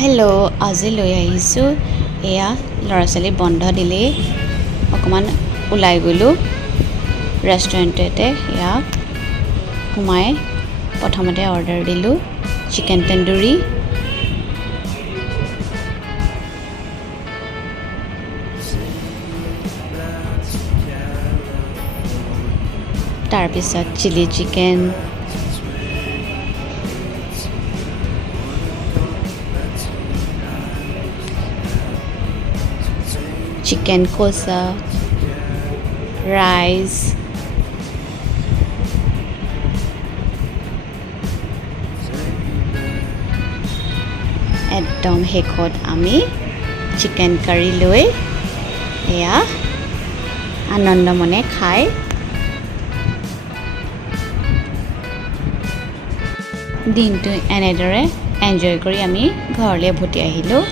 Hello' আজি লৈ আহিছোঁ এয়া ল'ৰা ছোৱালী বন্ধ দিলেই অকণমান ওলাই গ'লোঁ ৰেষ্টুৰেণ্টতে এয়া সোমাই প্ৰথমতে অৰ্ডাৰ দিলোঁ চিকেন তন্দুৰী তাৰপিছত chilli chicken chicken kosa, rice, একদম শেষত আমি চিকেন কাৰী লৈ এয়া আনন্দ মনে খাই দিনটো এনেদৰে এনজয় কৰি আমি ঘৰলৈ উভতি আহিলোঁ।